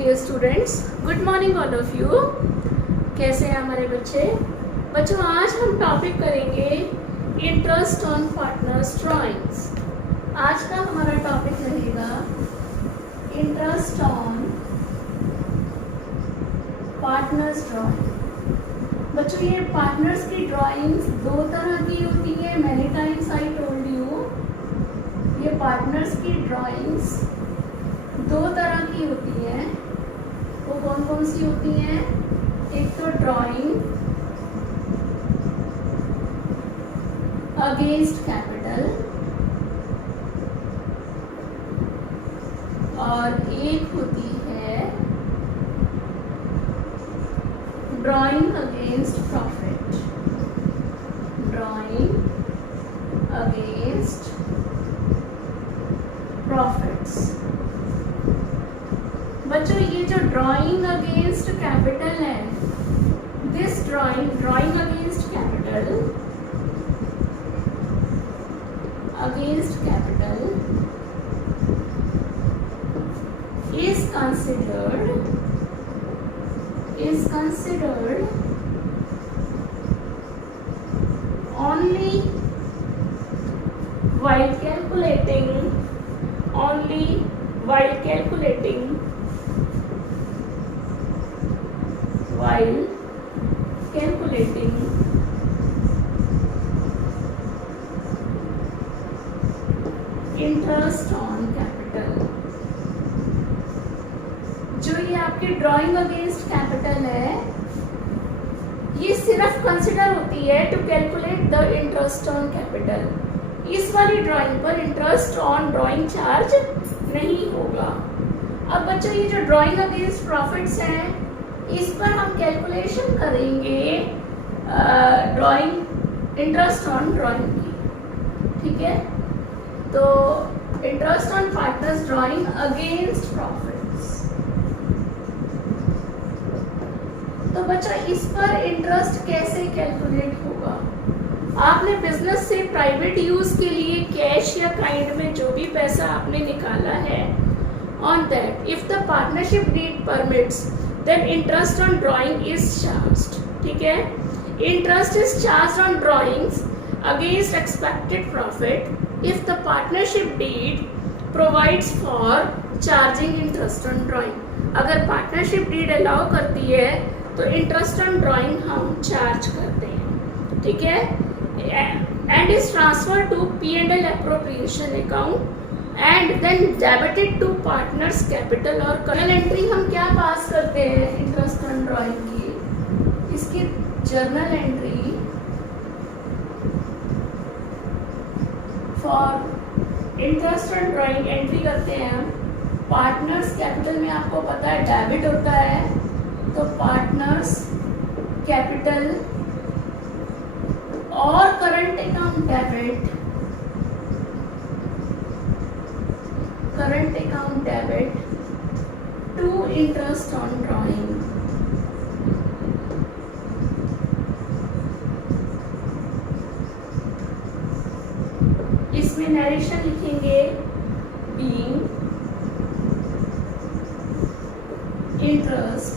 Dear students, good morning all of you. कैसे हैं हमारे बच्चे? बच्चों, आज हम टॉपिक करेंगे इंटरेस्ट ऑन पार्टनर्स ड्राइंग्स। आज का हमारा टॉपिक रहेगा इंटरेस्ट ऑन पार्टनर्स ड्राइंग। बच्चों, ये पार्टनर्स की ड्राइंग्स दो तरह की होती है। Many times I told you, ये पार्टनर्स की ड्राइंग्स दो तरह की होती है। वो कौन कौन सी होती हैं? एक तो ड्राइंग अगेंस्ट कैपिटल और एक होती है drawing against profit. Drawing against profits. बच्चों, ये जो ड्राइंग अगेंस्ट कैपिटल है, this drawing against capital is considered only while calculating interest on capital. जो ये आपकी ड्राइंग अगेंस्ट कैपिटल है, ये सिर्फ कंसिडर होती है to calculate the interest on capital. इस वाली ड्राइंग पर इंटरेस्ट ऑन ड्राइंग चार्ज नहीं होगा। अब बच्चों, ये जो ड्राइंग अगेंस्ट प्रॉफिट्स हैं, इस पर हम कैलकुलेशन करेंगे ड्राइंग इंटरेस्ट ऑन ड्राइंग की। ठीक है, तो interest on partners drawing against profits. तो बच्चा, इस पर इंटरेस्ट कैसे कैलकुलेट होगा? आपने बिजनेस से प्राइवेट यूज के लिए कैश या काइंड में जो भी पैसा आपने निकाला है, on that if the partnership deed permits then interest on drawing is charged. ठीक है, interest is charged on drawings against expected profit if the partnership deed provides for charging interest on drawing। अगर partnership deed allow करती है तो interest on drawing हम charge करते हैं। ठीक है, and is transfer to P&L appropriation account and then debited to partners capital. और कर्नल एंट्री हम क्या पास करते हैं इंटरेस्ट ऑन ड्राइंग की? इसकी journal entry for interest on drawing entry करते हैं हम। पार्टनर्स कैपिटल में आपको पता है डेबिट होता है, तो पार्टनर्स कैपिटल और current account debit to interest on drawing. इसमें नरेशन लिखेंगे being interest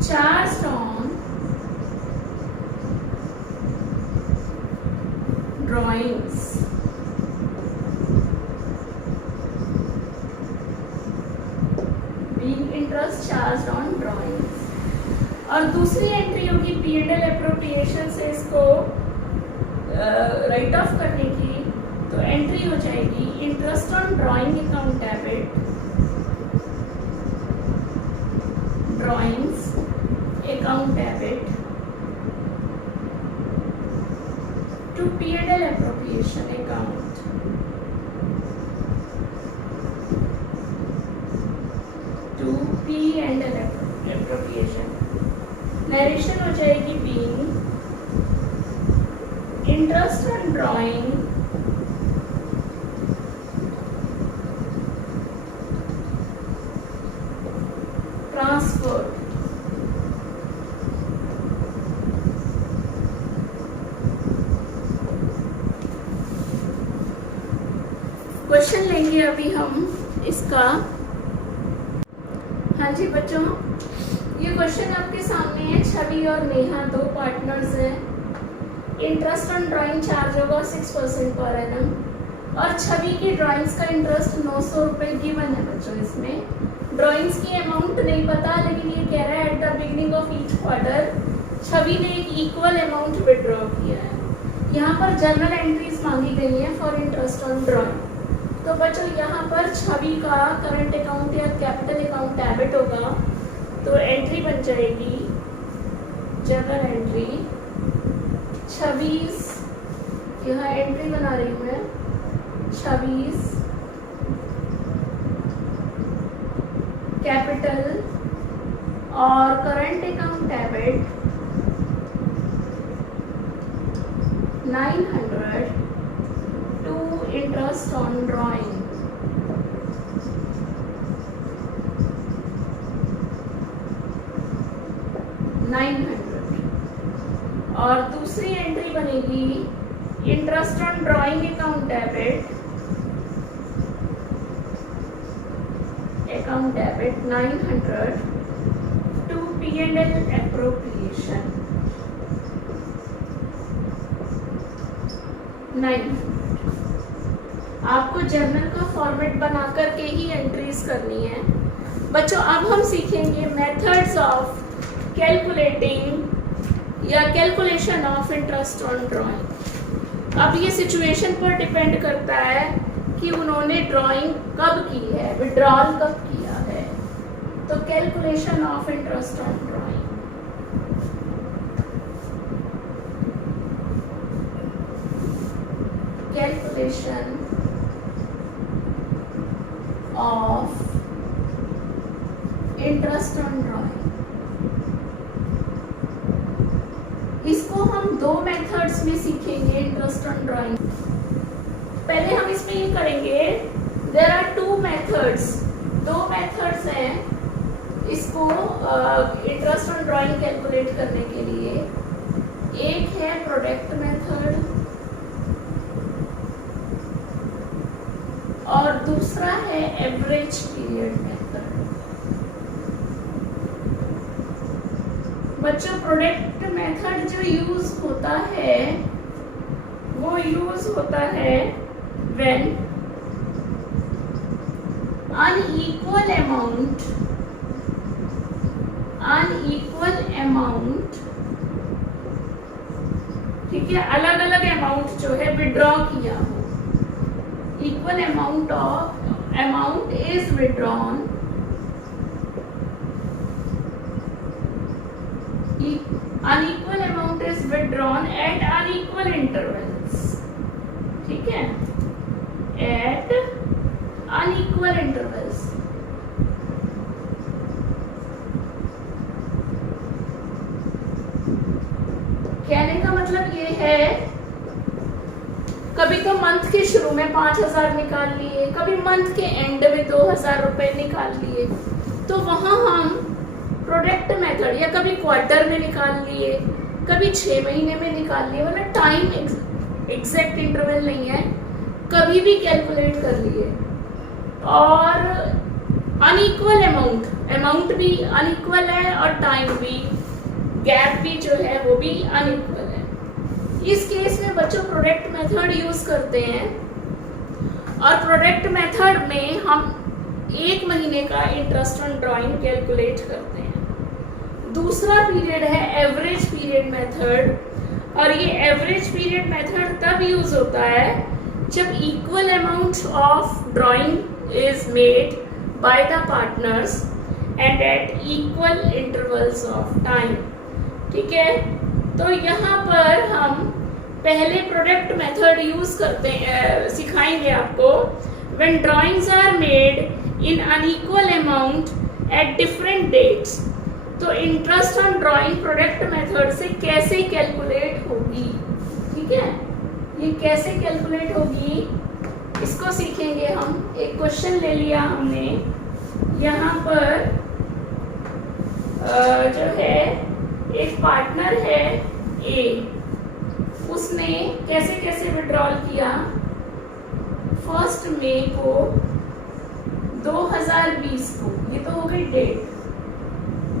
charged on drawings. Being interest charged on drawings. और दूसरी एंट्री होगी P&L एप्रोप्रिएशन से इसको राइट ऑफ करने की, तो एंट्री हो जाएगी interest on drawing account debit, drawings account debit to P&L appropriation account. To P&L appropriation. Narration हो जाएगी being interest on drawing transfer question लेंगे अभी हम इसका हाँ जी बच्चों, ये क्वेश्चन आपके सामने है। छवि और नेहा दो पार्टनर्स हैं। इंटरेस्ट ऑन ड्राइंग चार्ज होगा 6% पर एनम और छवि की ड्राइंग्स का इंटरेस्ट 900 रुपये गिवन है बच्चों। इसमें ड्राइंग्स की अमाउंट नहीं पता, लेकिन ये कह रहा है at the beginning of each quarter Chhavi ने एक इक्वल अमाउंट विड्रॉ किया है। यहाँ पर जर्नल एंट्रीज मांगी गई हैं फॉर इंटरेस्ट ऑन ड्राइंग। तो बच्चों यहाँ पर छवि का करंट अकाउंट या कैपिटल अकाउंट डेबिट होगा, तो एंट्री बन जाएगी जर्नल एंट्री छब्बीस। यहाँ एंट्री बना रही हूँ मैं 26 कैपिटल और current account debit 900 to interest on drawing. और दूसरी एंट्री बनेगी interest on drawing account debit 900 to P&L appropriation 900। आपको जर्नल का फॉर्मेट बना करके ही एंट्रीज करनी है बच्चों। अब हम सीखेंगे मेथड्स ऑफ कैलकुलेटिंग या calculation of interest on drawing. अब ये सिचुएशन पर डिपेंड करता है कि उन्होंने ड्राइंग कब की है, विड्रॉल कब किया है। तो calculation of interest on drawing, calculation of interest on drawing, इसको हम दो मेथड्स में सीखेंगे इंटरेस्ट ऑन ड्राइंग। पहले हम इसमें ये करेंगे, देयर आर टू मेथड्स, दो मेथड्स हैं इसको इंटरेस्ट ऑन ड्राइंग कैलकुलेट करने के लिए। एक है प्रोडक्ट मेथड और दूसरा है एवरेज पीरियड मेथड। बच्चों प्रोडक्ट मेथड जो यूज होता है वो यूज होता है व्हेन अनइक्वल अमाउंट, ठीक है, अलग अलग अमाउंट जो है विड्रॉ किया हो। Equal amount is withdrawn, unequal amount is withdrawn at unequal intervals, ठीक है, at unequal intervals। कहने का मतलब ये है कभी तो मंथ के शुरू में 5,000 निकाल लिए, कभी मंथ के एंड में 2,000 रुपए निकाल लिए, तो वहां हम प्रोडक्ट मेथड या कभी क्वार्टर में निकाल लिए, कभी 6 महीने में निकाल लिए, मतलब टाइम एग्जैक्ट इंटरवल नहीं है, कभी भी कैलकुलेट कर लिए। और अनइक्वल अमाउंट भी अनइक्वल है और टाइम भी, गैप भी जो है वो भी अनइक्वल है। इस केस में बच्चों प्रोडक्ट मेथड यूज करते हैं और प्रोडक्ट मेथड में हम 1 महीने का इंटरेस्ट ऑन ड्राइंग कैलकुलेट करते हैं। दूसरा पीरियड है एवरेज पीरियड मेथड और ये एवरेज पीरियड मेथड तब यूज होता है जब equal amount of drawing is made by the partners and at equal intervals of time, ठीक है। तो यहाँ पर हम पहले प्रोडक्ट मेथड यूज करते हैं, सिखाएंगे आपको। When drawings are made in unequal amount at different dates, तो interest on drawing product method से कैसे कैलकुलेट होगी, ठीक है, ये कैसे कैलकुलेट होगी इसको सीखेंगे हम। एक क्वेश्चन ले लिया हमने, यहाँ पर जो है एक पार्टनर है ए, उसने कैसे कैसे विड्रॉल किया। 1 मई को 2020 को, ये तो हो गई डेट,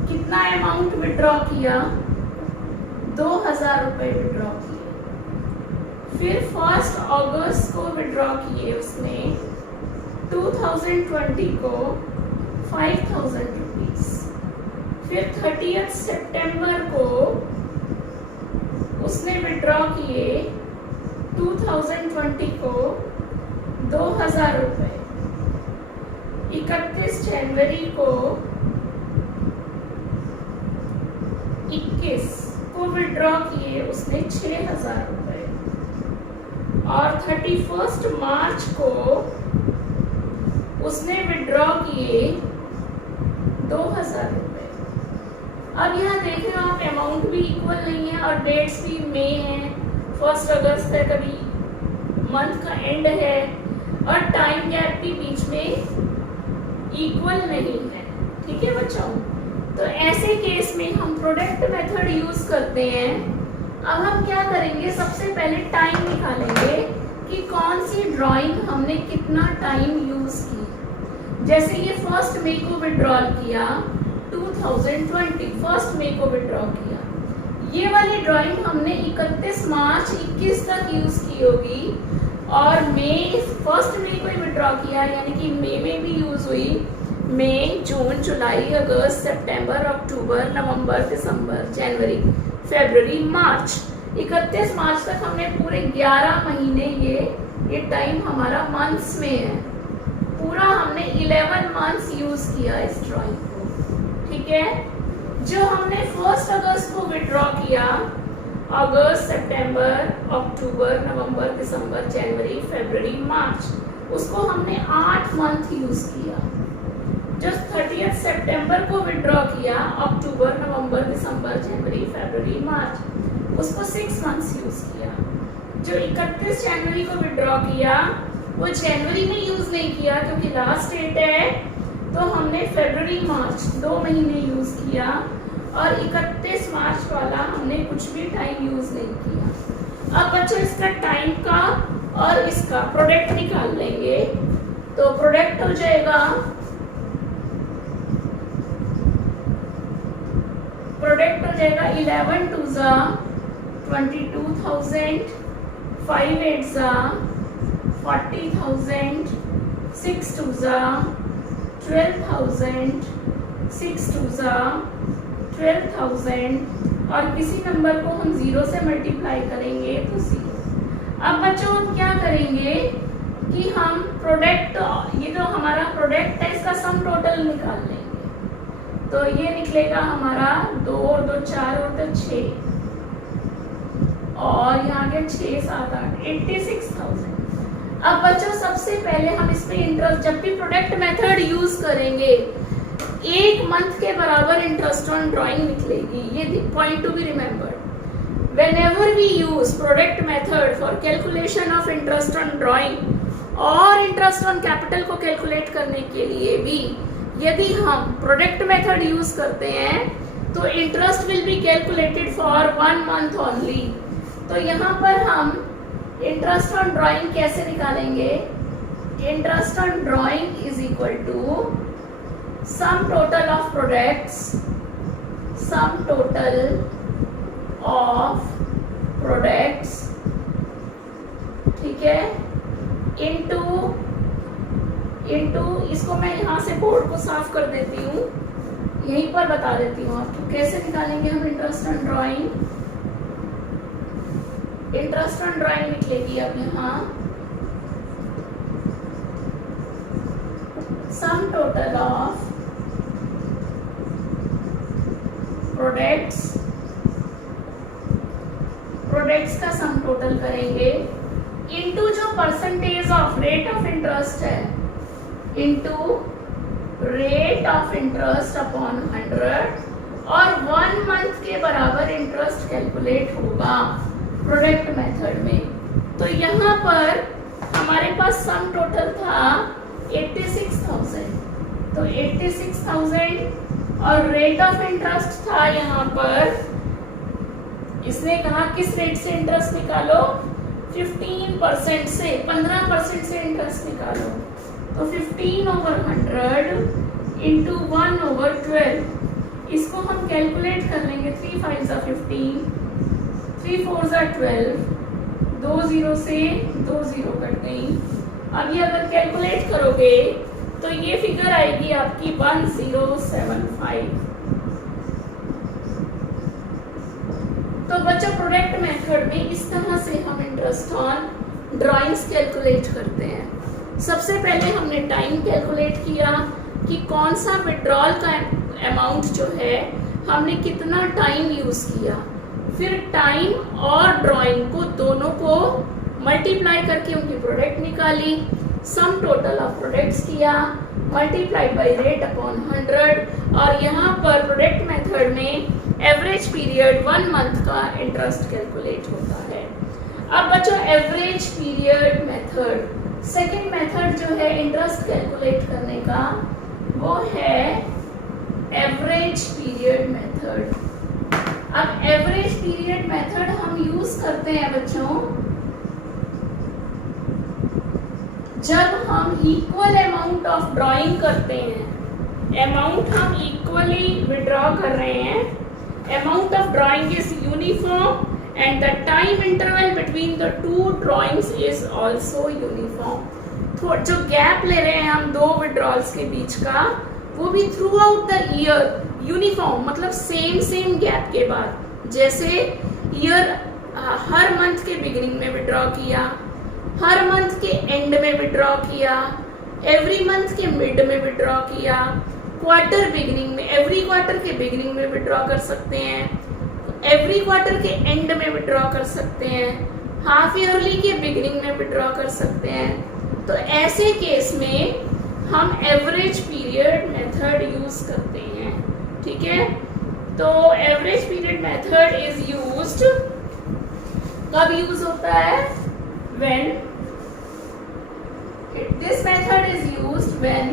कितना अमाउंट विड्रॉ किया, 2000 रुपए विड्रॉ किए। फिर 1 अगस्त को विड्रॉ किए उसने 2020 को 5000 रुपीज। फिर 30 सितंबर को उसने विड्रॉ किए 2020 को 2000 रुपए। 31 जनवरी को 21 को विड्रॉ किए उसने 6000 रुपए। और 31 मार्च को उसने विड्रॉ किए 2000 रुपए। अब यहाँ देख रहे हो आप, अमाउंट भी इक्वल नहीं है और डेट्स भी मई है, 1 अगस्त है, कभी मंथ का एंड है और टाइम गैप भी बीच में इक्वल नहीं है। ठीक है बच्चों, तो ऐसे केस में हम प्रोडक्ट मेथड यूज करते हैं। अब हम क्या करेंगे, सबसे पहले टाइम निकालेंगे कि कौन सी ड्राइंग हमने कितना टाइम यूज की। जैसे ये 1 मई को विड्रॉल किया 2020, 1 मई को विड्रॉ किया। ये वाली ड्राइंग हमने 31 मार्च 21 तक यूज की होगी और मई 1 मई को ही विड्रॉ किया, यानी कि मई में भी यूज हुई। मई, जून, जुलाई, अगस्त, सितंबर, अक्टूबर, नवंबर, दिसंबर, जनवरी, फरवरी, मार्च, 31 मार्च तक हमने पूरे 11 महीने, ये टाइम हमारा मंथ्स में है, पूरा हमने 11 मंथ्स यूज किया इस ड्राइंग को। ठीक है, जो हमने 1 अगस्त को विड्रॉ किया, अगस्त, सितंबर, अक्टूबर, नवंबर, दिसंबर, जनवरी, फरवरी, मार्च, उसको हमने 8 मंथ यूज किया। जो 30 सितंबर को विड्रॉ किया, अक्टूबर, नवंबर, दिसंबर, जनवरी, फरवरी, मार्च, उसको 6 मंथ्स यूज किया। जो 31 जनवरी को विड्रॉ किया वो जनवरी में यूज नहीं किया क्योंकि लास्ट डेट है, तो हमने फरवरी, मार्च 2 महीने यूज किया और 31 मार्च वाला हमने कुछ भी टाइम यूज नहीं किया। अब बच्चों इसका टाइम का और इसका प्रोडक्ट निकाल लेंगे, तो प्रोडक्ट हो जाएगा, प्रोडक्ट हो जाएगा 11 2 22,000, 5 8 40,000, 6 2 12,000, 6 2 12,000 और किसी नंबर को हम 0 से मल्टीप्लाई करेंगे तो 0। अब बच्चों हम क्या करेंगे कि हम प्रोडक्ट, ये जो हमारा प्रोडक्ट है इसका सम टोटल निकाल लेंगे। तो ये निकलेगा हमारा 2 और 2 4 और 2 6 और यहाँ के 6 7 8 86,000। अब बच्चों सबसे पहले हम इस पे इंटरेस्ट, जब भी प्रोडक्ट मेथड यूज करेंगे 1 मंथ के बराबर इंटरेस्ट ऑन ड्राइंग निकलेगी। ये point to be remembered. Whenever we use product method for calculation of interest on drawing और इंटरेस्ट ऑन कैपिटल को कैलकुलेट करने के लिए भी यदि हम प्रोडक्ट मेथड यूज करते हैं तो interest will be calculated for 1 month only. तो यहाँ पर हम इंटरेस्ट ऑन ड्राइंग कैसे निकालेंगे, interest on drawing is equal to sum total of products, sum total of products, ठीक है, इनटू इसको मैं यहाँ से बोर्ड को साफ कर देती हूँ, यहीं पर बता देती हूँ आपको कैसे निकालेंगे हम interest on drawing. Interest on drawing निकलेगी अब यहाँ sum total of products, products का सम टोटल करेंगे इनटू जो percentage of rate of interest है, into rate of interest upon 100 और 1 मंथ के बराबर इंटरेस्ट कैलकुलेट होगा प्रोडक्ट मेथड में। तो यहाँ पर हमारे पास सम टोटल था 86,000, तो 86,000 और रेट ऑफ इंटरेस्ट था यहाँ पर, इसने कहा किस रेट से इंटरेस्ट निकालो, 15% से, 15% से इंटरेस्ट निकालो। तो 15/100 इंटू 1/12, इसको हम कैलकुलेट कर लेंगे। 3 5 15, 3 4 12, 2 0 से 2 0 कट गई। अब ये अगर कैलकुलेट करोगे तो ये फिगर आएगी आपकी 1075। तो बच्चों प्रोडक्ट मेथड में इस तरह से हम इंटरेस्ट ऑन ड्राइंग्स कैलकुलेट करते हैं। सबसे पहले हमने टाइम कैलकुलेट किया कि कौन सा विड्रॉल का अमाउंट जो है हमने कितना टाइम यूज किया। फिर टाइम और ड्राइंग को दोनों को मल्टीप्लाई करके उनकी प्रोडक्ट निकाली, सम टोटल ऑफ प्रोडक्ट्स किया, मल्टीप्लाइड बाय रेट अपॉन 100, और यहाँ पर प्रोडक्ट मेथड में एवरेज पीरियड 1 मंथ का इंटरेस्ट कैलकुलेट होता है। अब बच्चों average period method, second method जो है इंटरेस्ट कैलकुलेट करने का वो है एवरेज पीरियड मेथड। अब एवरेज पीरियड मेथड हम यूज करते हैं बच्चों जब हम इक्वल अमाउंट ऑफ ड्राइंग करते हैं। अमाउंट हम इक्वली विड्रॉ कर रहे हैं, amount of drawing is uniform and the time interval between the two drawings is also uniform. जो गैप ले रहे हैं हम दो विड्रॉल्स के बीच का, वो भी through out the year uniform, मतलब सेम गैप के बाद। जैसे ईयर हर मंथ के बिगिनिंग में विड्रॉ किया, हर मंथ के एंड में विड्रॉ किया, एवरी मंथ के मिड में विड्रॉ किया, क्वार्टर बिगिनिंग में, एवरी क्वार्टर के बिगिनिंग में विड्रॉ कर सकते हैं, एवरी क्वार्टर के एंड में विड्रॉ कर सकते हैं, हाफ ईयरली के बिगिनिंग में विड्रॉ कर सकते हैं। तो ऐसे केस में हम एवरेज पीरियड मेथड यूज करते हैं। ठीक है, तो average period method is used, कब यूज होता है? when this method is used when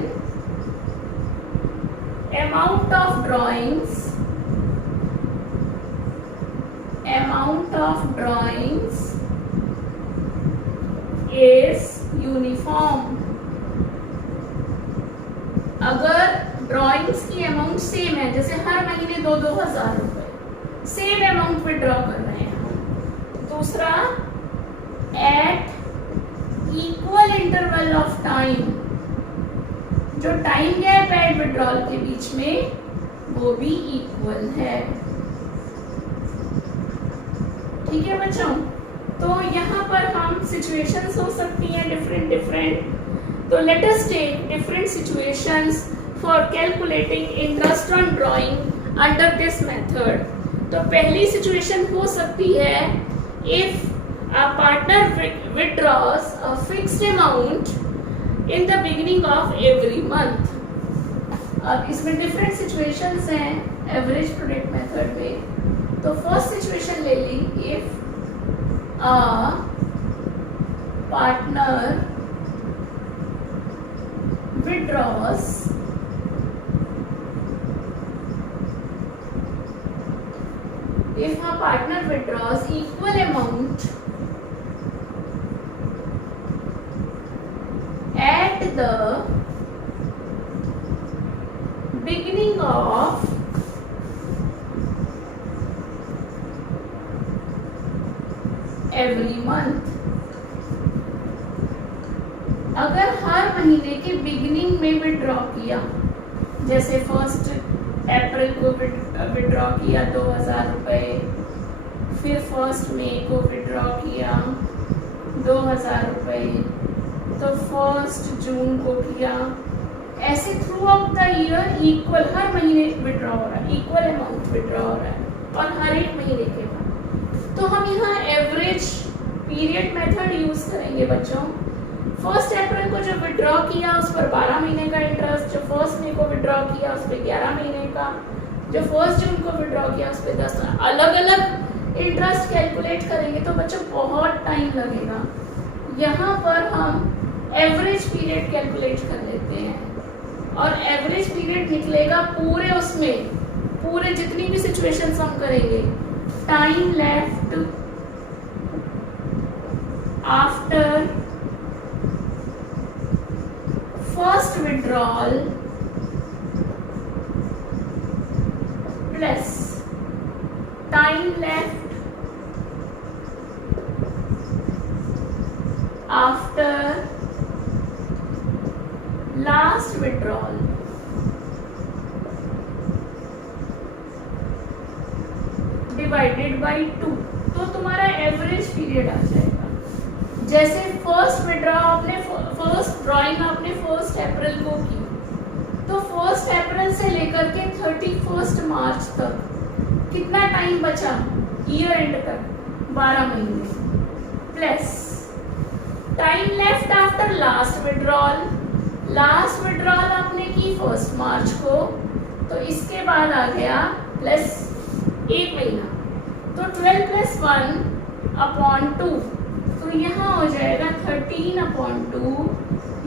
amount of drawings is uniform। अगर ड्राइंग्स की अमाउंट सेम है, जैसे हर महीने 2,000 रुपए सेम अमाउंट विड्रॉ कर रहे हैं हम। दूसरा, at equal interval of time, जो टाइम गैप है विड्रॉल के बीच में वो भी इक्वल है। ठीक है बच्चों, तो यहाँ पर हम सिचुएशंस हो सकती हैं डिफरेंट। तो let us take different situations for calculating interest on drawing under this method. तो पहली सिचुएशन हो सकती है if a partner withdraws a fixed amount in the beginning of every month। अब इसमें डिफरेंट सिचुएशंस हैं एवरेज प्रोडक्ट मेथड में। तो फर्स्ट सिचुएशन ले ली, if a partner withdraws equal amount at the beginning of every month। अगर हर महीने के beginning में विड्रॉ किया, जैसे 1 अप्रैल को विड्रॉ किया 2,000 रुपए, फिर 1 मई को विड्रॉ किया 2,000 रुपए, तो 1 जून को किया, ऐसे throughout the year equal हर महीने विड्रॉ हो रहा है, इक्वल अमाउंट विड्रॉ हो रहा है और हर एक महीने के बाद। तो हम यहाँ एवरेज पीरियड मेथड यूज करेंगे बच्चों। 1 अप्रैल को जो विड्रॉ किया उस पर 12 महीने का इंटरेस्ट, जो 1 मई को विड्रॉ किया उस पर 11 महीने का, जो 1 जून को विड्रॉ किया उस पर 10। अलग अलग इंटरेस्ट कैलकुलेट करेंगे तो बच्चों बहुत टाइम लगेगा। यहाँ पर हम एवरेज पीरियड कैलकुलेट कर लेते हैं और एवरेज पीरियड निकलेगा पूरे जितनी भी सिचुएशंस हम करेंगे, time left after first withdrawal plus time left after last withdrawal divided by 2, तो तुम्हारा एवरेज पीरियड आ जाएगा। जैसे फर्स्ट विड्रॉ आपने फर्स्ट ड्राइंग आपने 1 अप्रैल को की, तो 1 अप्रैल से लेकर के 31 मार्च तक कितना टाइम बचा ईयर एंड तक? 12 महीने plus time left after last withdrawal. Last withdrawal आपने की 1 मार्च को, तो इसके बाद आ गया प्लस 1 महीना, तो 12 + 1/2, तो यहाँ हो जाएगा 13/2।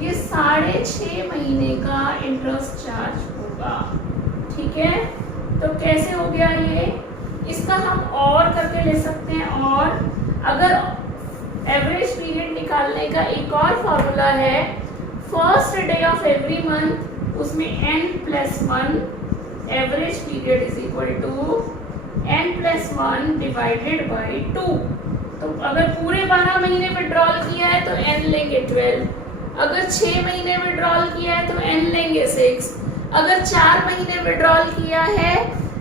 ये 6.5 महीने का इंटरेस्ट चार्ज होगा। ठीक है, तो कैसे हो गया ये? इसका हम और करके ले सकते हैं। और अगर एवरेज पीरियड निकालने का एक और फॉर्मूला है, first day of every month, उसमें n+1 average period is equal to n+1 divided by 2। तो अगर पूरे 12 महीने विड्रॉल किया है तो n लेंगे 12, अगर 6 महीने विड्रॉल किया है तो n लेंगे 6, अगर 4 महीने विड्रॉल किया है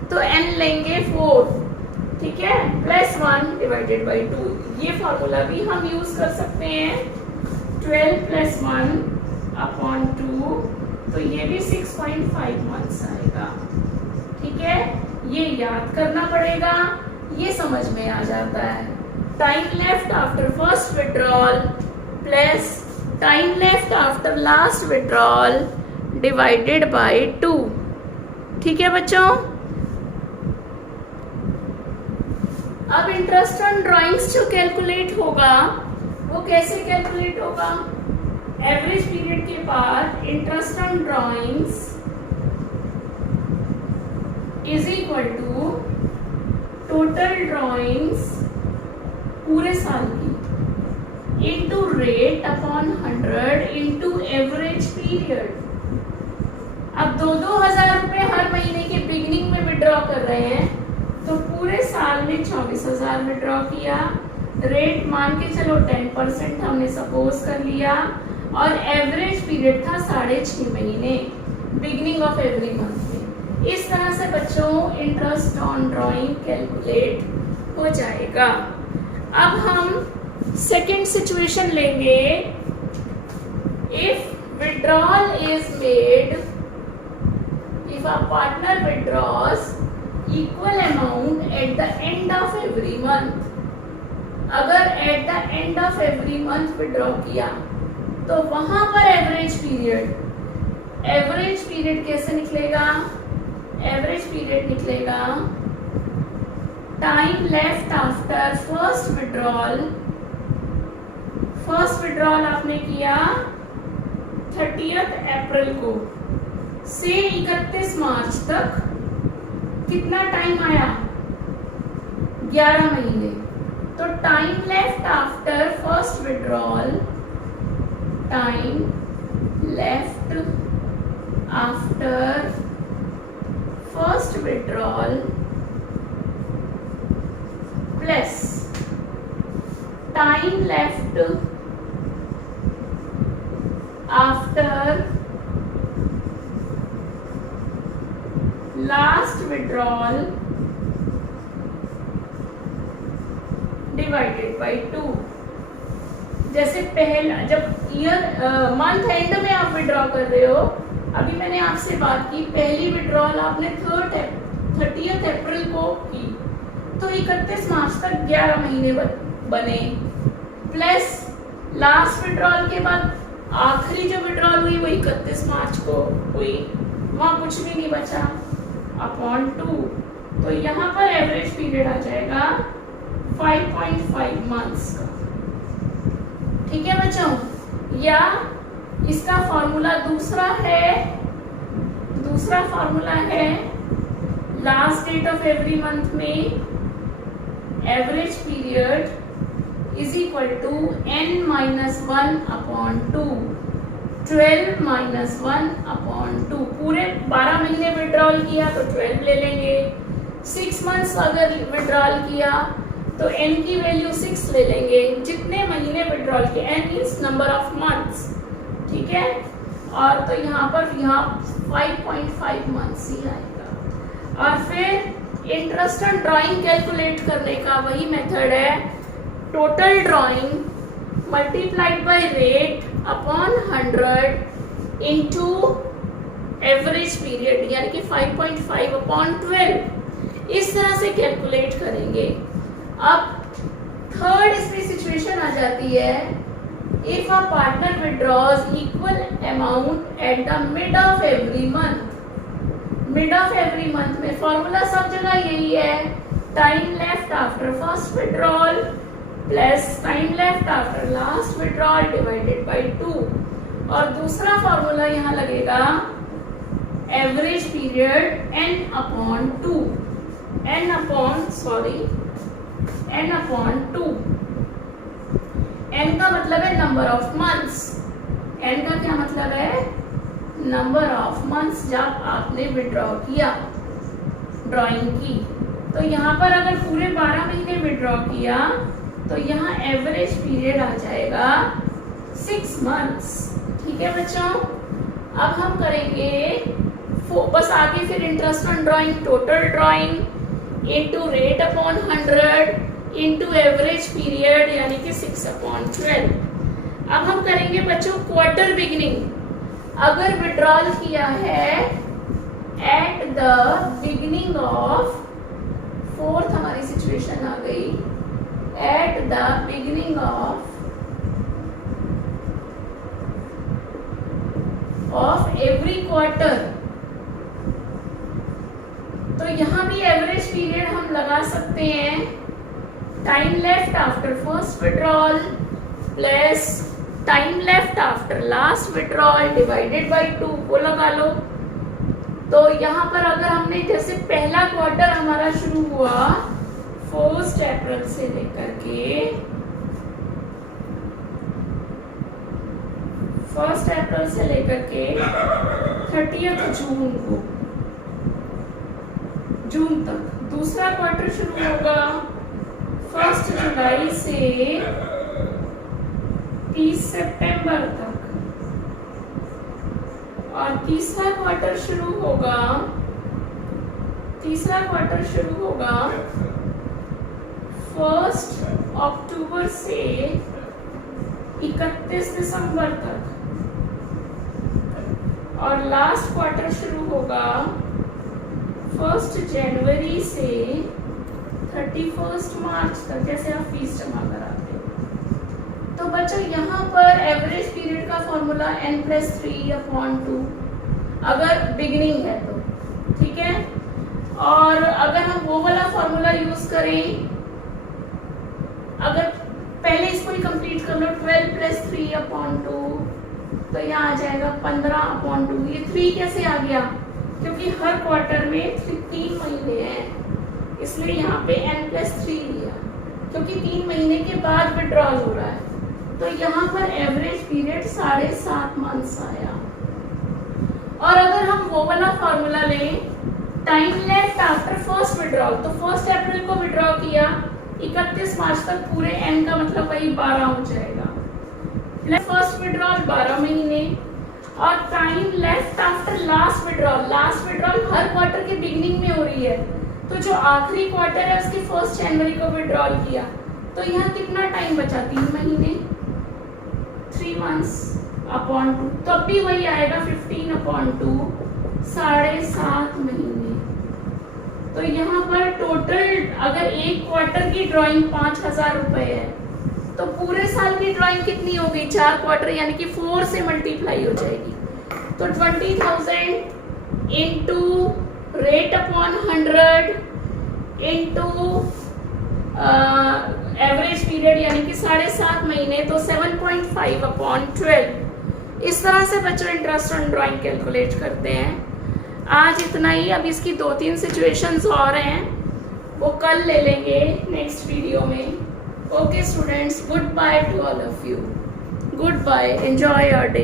तो n लेंगे 4। ठीक है, +1 डिवाइडेड बाई 2, ये फॉर्मूला भी हम यूज कर सकते हैं। 12 + 1/2, तो ये भी 6.5 मंथ्स आएगा। ठीक है, ये याद करना पड़ेगा, ये समझ में आ जाता है। Time left after first withdrawal plus time left after last withdrawal divided by 2। ठीक है बच्चों, अब इंटरेस्ट ऑन ड्राइंग्स जो कैलकुलेट होगा वो कैसे कैलकुलेट होगा? एवरेज पीरियड के बाद interest on drawings is equal to total drawings पूरे साल की into rate upon 100 into average period. अब 2,000 रुपए हर महीने के बिगिनिंग में विड्रॉ कर रहे हैं, तो पूरे साल में 24,000 विड्रॉ किया। रेट मान के चलो 10% हमने सपोज कर लिया, और एवरेज पीरियड था 6.5 महीने बिगिनिंग ऑफ एवरी मंथ में। इस तरह से बच्चों इंटरेस्ट ऑन ड्राइंग कैलकुलेट हो जाएगा। अब हम सेकेंड सिचुएशन लेंगे। If withdrawal is made, if a partner withdraws equal amount at the end of every month, अगर at the end of every month withdraw किया तो वहां पर एवरेज पीरियड कैसे निकलेगा? एवरेज पीरियड निकलेगा time left after first withdrawal. First withdrawal आपने किया 30 अप्रैल को से 31 मार्च तक, कितना टाइम आया? 11 महीने। तो time left after first withdrawal, time left after first withdrawal plus time left after last withdrawal divided by 2। जैसे पहला, जब ईयर मंथ एंड में आप विड्रॉ कर रहे हो, अभी मैंने आपसे बात की पहली विड्रॉल आपने 30 अप्रैल को की, तो 31 मार्च तक 11 महीने बने, प्लस लास्ट विड्रॉल के बाद आखिरी जो विड्रॉल हुई वो 31 मार्च को हुई, वहां कुछ भी नहीं बचा, अपॉन 2। तो यहाँ पर एवरेज पीरियड आ जाएगा 5.5 मंथ्स का। ठीक है बच्चों, या इसका फॉर्मूला दूसरा फॉर्मूला है last date of every month में average period is equal to n-1/2। 12 minus 1/2, पूरे 12 महीने विड्रॉल किया तो 12 ले लेंगे। 6 मंथ्स अगर विड्रॉल किया तो n की वैल्यू 6 ले लेंगे, जितने महीने विड्रॉल किए, n means number of months, ठीक है। और तो यहाँ पर 5.5 मंथ्स ही आएगा। और फिर इंटरेस्ट ऑन ड्राइंग कैलकुलेट करने का वही मेथड है, total drawing multiplied by rate upon 100 into average period, यानी कि 5.5/12, इस तरह से कैलकुलेट करेंगे। अब थर्ड इसमें सिचुएशन आ जाती है, if a partner withdraws equal amount at the mid of every month. Mid of every month में फॉर्मूला सब जगह यही है, time left after first withdrawal plus time left after last withdrawal divided by 2। और दूसरा formula यहाँ लगेगा average period n/2, n/2। n का मतलब है नंबर ऑफ मंथ्स, n का क्या मतलब है, नंबर ऑफ मंथ्स जब आपने विड्रॉ किया ड्राइंग की। तो यहाँ पर अगर पूरे 12 महीने विड्रॉ किया तो यहाँ एवरेज पीरियड आ जाएगा 6 मंथ्स, ठीक है बच्चों। अब हम करेंगे बस आगे फिर interest on drawing, total drawing into rate upon 100 into average period, यानी कि 6/12। अब हम करेंगे बच्चों क्वार्टर बिगिनिंग। अगर विड्रॉल किया है at the beginning of, fourth हमारी सिचुएशन आ गई, eight the beginning of every quarter, तो यहां भी एवरेज पीरियड हम लगा सकते हैं, time left after first withdrawal plus time left after last withdrawal divided by 2, वो लगा लो। तो यहाँ पर अगर हमने जैसे पहला क्वार्टर हमारा शुरू हुआ 1 अप्रैल से लेकर के 30 जून तक, दूसरा क्वार्टर शुरू होगा 1 जुलाई से 30 सितंबर तक, और तीसरा क्वार्टर शुरू होगा 1 अक्टूबर से 31 दिसंबर तक, और लास्ट क्वार्टर शुरू होगा 1 जनवरी से 31 मार्च तक, जैसे आप फीस जमा कराते हो। तो बच्चों यहाँ पर एवरेज पीरियड का फॉर्मूला n+3/2 अगर बिगिनिंग है तो, ठीक है। और अगर हम वो वाला फॉर्मूला यूज करें, अगर पहले इसको ही कंप्लीट कर लो, 12 + 3/2, तो यहाँ आ जाएगा 15/2। ये 3 कैसे आ गया, क्योंकि हर क्वार्टर में 3 महीने हैं, इसलिए यहाँ पे n+3 लिया, क्योंकि 3 महीने के बाद विड्रॉल हो रहा है। तो यहाँ पर एवरेज पीरियड 7.5 मंथ्स आया। और अगर हम वो वाला फॉर्मूला लें, time left after first withdrawal, तो 1 अप्रैल को विड्रॉ किया, 31 मार्च तक पूरे n का मतलब वही 12 हो जाएगा। फर्स्ट विड्रॉल 12 महीने, और time left after last withdrawal हर क्वार्टर के बिगिनिंग में हो रही है, तो जो आखिरी क्वार्टर है उसके 1 जनवरी को विड्रॉल किया, तो यहाँ कितना टाइम बचा, 3 महीने, 3 मंथ्स/2, तब भी वही आएगा 15/2, 7.5 महीने। तो यहाँ पर टोटल अगर एक क्वार्टर की ड्राइंग 5,000 रुपए है, तो पूरे साल की ड्राइंग कितनी होगी, 4 क्वार्टर, यानी कि 4 से मल्टीप्लाई हो जाएगी। तो 20,000 into rate upon 100 into average period, यानी कि 7.5 महीने, तो 7.5/12। इस तरह से बच्चों इंटरेस्ट ऑन ड्राइंग कैलकुलेट करते हैं। आज इतना ही, अब इसकी 2-3 सिचुएशंस और हैं, वो कल ले लेंगे नेक्स्ट वीडियो में। Okay students, goodbye to all of you. Goodbye, enjoy your day.